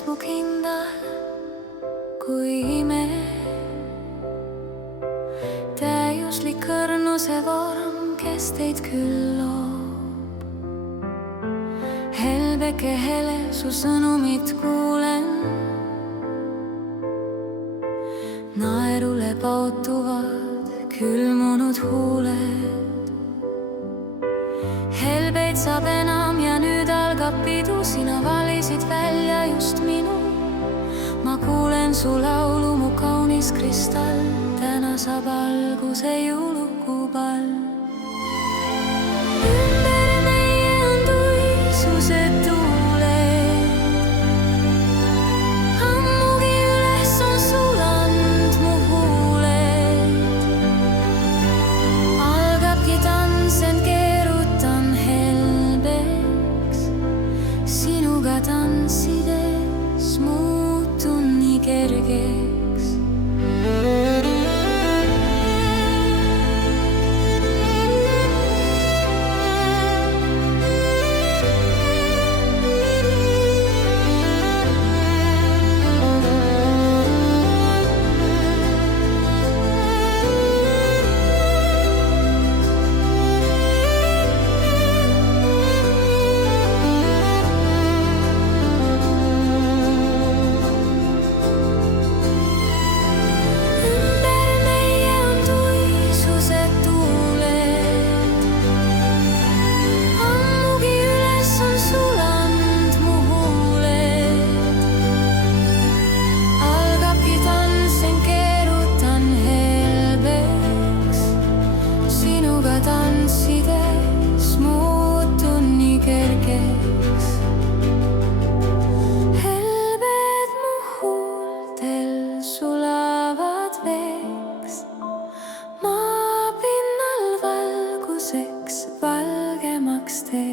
kes mu kindal kui ime. Täiuslik õrnuse vorm, kes teid küll loob. Helbeke hele, su sõnumit kuulen. Naerule paotuvad külmunud huuled. Helbeid saab enam ja nüüd algab pidu. Sina valisid välja just minu. Ma kuulen su laulu, mu kaunis kristall. Täna saab alguse jõulukupall. Ümber meie on tuisused tuuled. Ammugi üles on sulanud mu huuled. Algabki tants, ent keerutan helbeks. Sinuga tantsides muutun nii kergeks. Tantsides muutun nii kergeks. Helbed mu huultel sulavad veeks. Maapinnal valguseks valgemaks teeks.